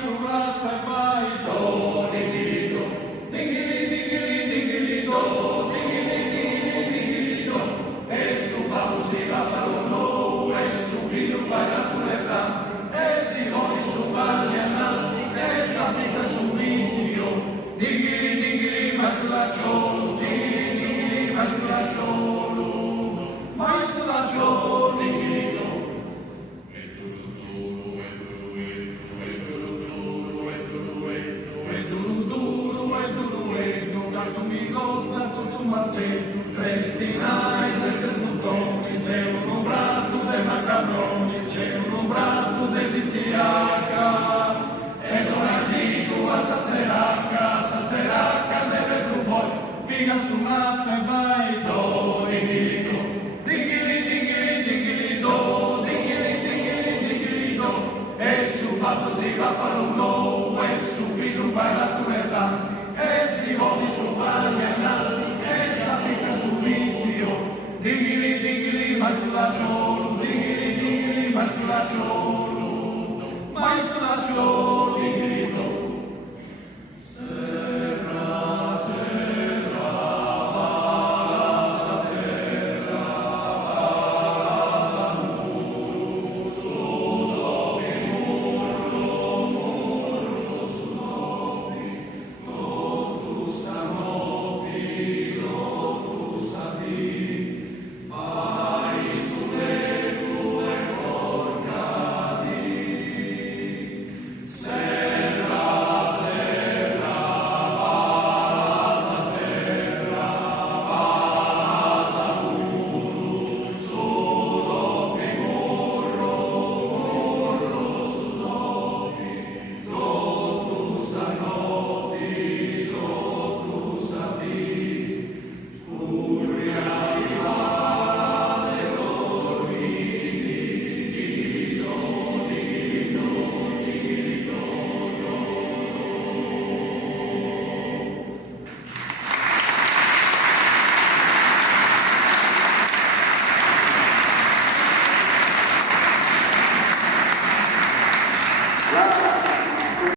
sull'alta e vai, do, digili, do, digili, digili, digili, do, digili, digili, digili, do, e su vamos di la parola, e su filo vai la culetta, e si voli su valli annalti, e s'amica su video, digili, digili, maestro digili, digili, maestro lacciolo, digili, do. Prestinais e desmontones, eu no prato de macarrones, eu no prato de siciliaca, e donasico a sazeraca deve tu poi, piga stumata e vai, do, digili, do, digili, digili, digili, do, digili, digili, digili, do, e su patto si va parono, e su filo vai la tuetta, e si voli su pagli annalti, e s'applica su video, digili, digili, maestro lacciolo, digili, digili, maestro lacciolo, maestro